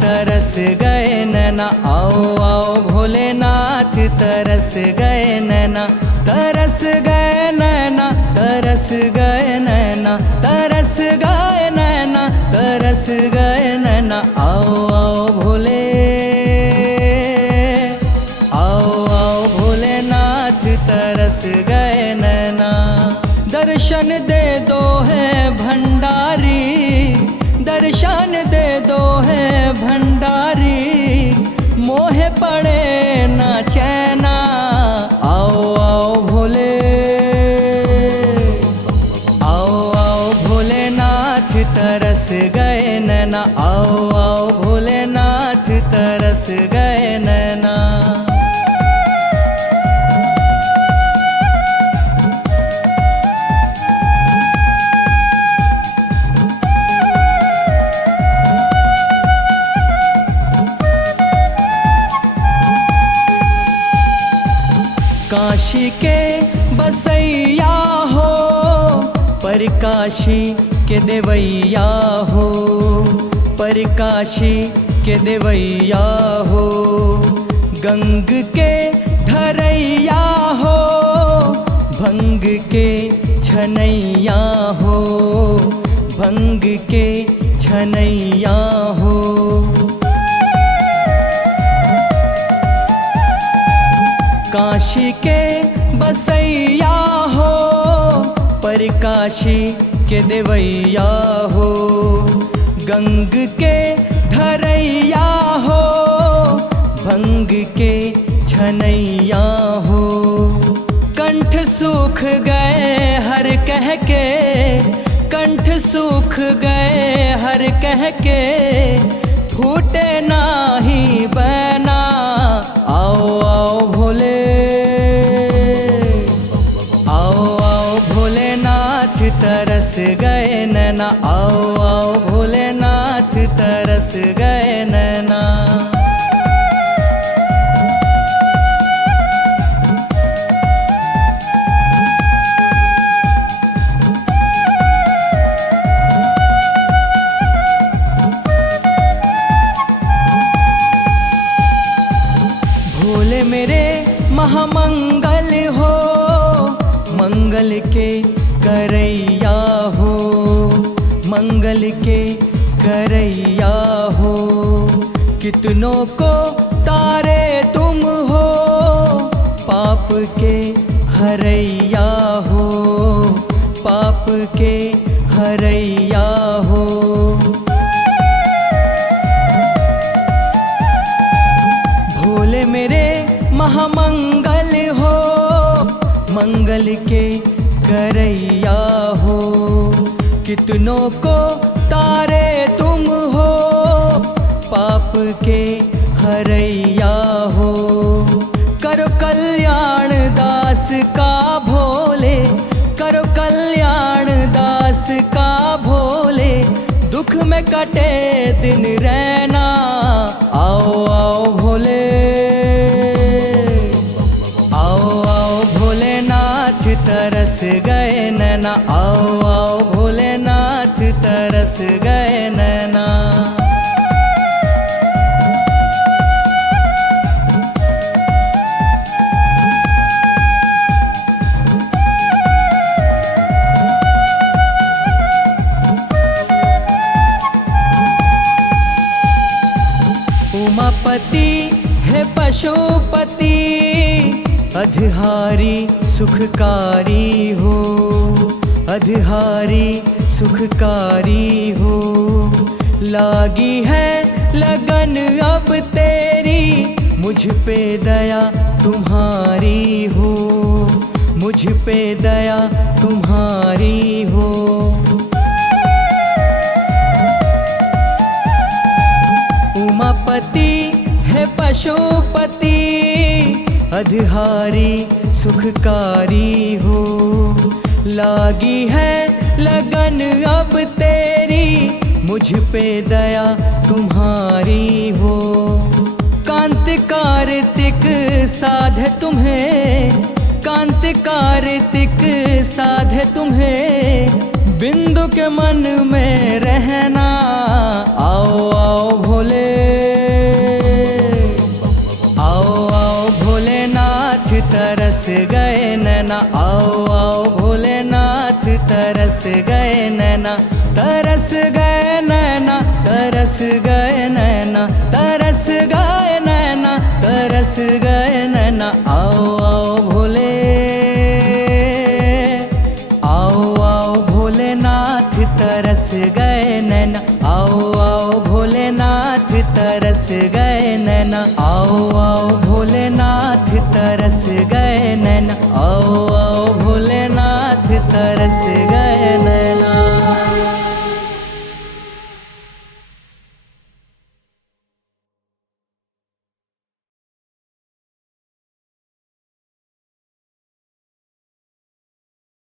तरस गए नैना, आओ आओ भोलेनाथ तरस गए नैना, तरस गए नैना, तरस गए नैना, तरस गए नैना, तरस गए नैना, आओ आओ भोले, आओ आओ भोलेनाथ तरस गए नैना। दर्शन दे दो है भंडारी, दर्शन दे दो है भंडारी, मोहे पड़े ना चैना, आओ आओ भोले, आओ आओ भोलेनाथ तरस गए नैना, आओ आओ भोलेनाथ तरस गए नैना। काशी के बसैया हो, पर काशी के देवैया हो, पर काशी के देवैया हो, गंग के धरैया हो, भंग के छनैया हो, भंग के छनैया हो। काशी के बसैया हो, पर काशी के देवैया हो, गंग के धरैया हो, भंग के छनैया हो। कंठ सूख गए हर कह के, कंठ सूख गए हर कह के, फूटे नाही बना, आओ आओ भोले, आओ आओ भोलेनाथ तरस गए नैना, आओ आओ भोलेनाथ तरस गए नैना। भोले मेरे महामंगल हो, मंगल के करैया हो, मंगल के करैया हो, कितनों को तारे तुम हो, पाप के हरैया हो, पाप के हरैया हो। भोले मेरे महामंगल हो, मंगल के करैया हो, कितनों को तारे तुम हो, पाप के हरैया हो। करो कल्याण दास का भोले, करो कल्याण दास का भोले, दुख में कटे दिन रहना, आओ आओ भोले, आओ आओ भोलेनाथ तरस गए नैना, आओ आओ भोलेनाथ तरस गए नैना। उमापति है पशुपति, अधिहारी सुखकारी हो, अधिहारी सुखकारी हो, लागी है लगन अब तेरी, मुझ पे दया तुम्हारी हो, मुझ पे दया तुम्हारी हो। उमापति है पशुपति, अधिहारी सुखकारी हो, लागी है लगन अब तेरी, मुझ पे दया तुम्हारी हो। कांत कार्तिक साध तुम्हें, कांत कार्तिक साध तुम्हें, बिंदु के मन में रहना। आओ आओ भोले, आओ आओ भोलेनाथ तरस गए नैना, आओ आओ भोलेनाथ तरस गए नैना, तरस गए नैना, तरस गए नैना, तरस गए नैना, तरस गए नैना। आओ आओ भोले, आओ आओ भोलेनाथ तरस गए नैना, आओ आओ भोलेनाथ तरस गए नैना, आओ आओ भोलेनाथ तरस गए नैना, आओ आओ